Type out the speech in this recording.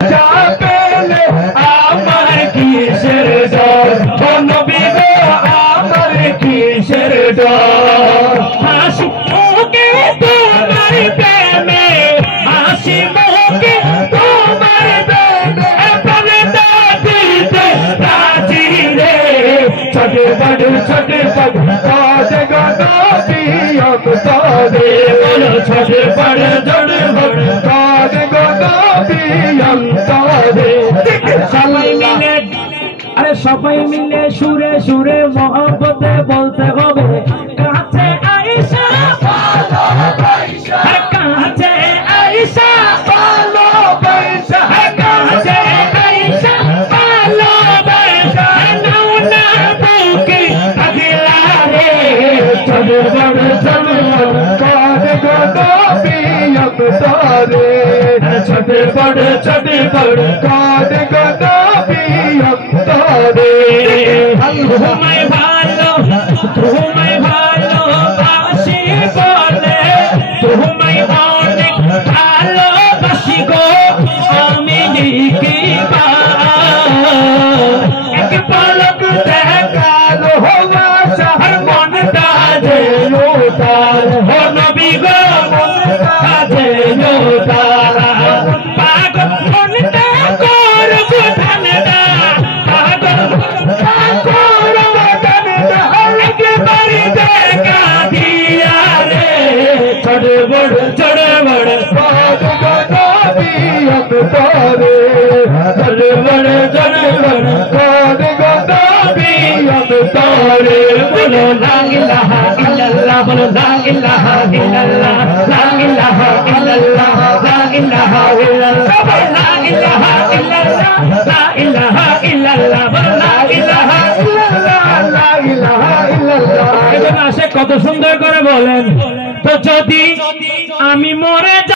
পেলে আমার কিসের ডর, ও নবী গো আমার কিসের ডর। হাসি মুখে তোমার প্রেমে, হাসি মুখে তোমার প্রেমে, প্রাণে দিতে রাজি রে। ছটপট ছটপট কাঁদে গো নবী অন্তরে, বলো ছটপট ছটপট কাঁদে গো নবী অন্তরে। সবাই মিলে, আরে সবাই মিলে সুরে সুরে মহব্বতে বলতে হবে, কাছে আয়েশা ভালোবাসা, কাছে আয়েশা ভালোবাসা, কাছে আয়েশা ভালোবাসা, নাও না বুকে পাগলা রে। ছটপট ছটপট কাঁদে গো নবী অন্তরে, ছটপট ছটপট কাঁদে গো নবী অন্তরে। তোমায় ভালো, তোমায় ভালোবাসি বলে, তোমায় অনেক ভালোবাসি গো আমি এক পলক দেখালো বাসার মনটা যে তার, ও নবী গো মনটা যে তার। পাগল মনটা করব ঠান্ডা, পাগল মনটা করব ঠান্ডা, একবার দেখা দিয়া রে। ছটপট ছটপট কাঁদে গো নবী অন্তরে, ছটপট ছটপট কাঁদে গো নবী অন্তরে। বলো লা ইলাহা ইল্লাল্লাহ, বলো লা ইলাহা ইল্লাল্লাহ, লা ইলাহা ইল্লাল্লাহ, লা ইলাহা ইল্লাল্লাহ, লা ইলাহা ইল্লাল্লাহ, লা ইলাহা ইল্লাল্লাহ, বলো লা ইলাহা ইল্লাল্লাহ, লা ইলাহা ইল্লাল্লাহ। এজন্য আসে কত সুন্দর করে বলেন, তো যদি আমি মরে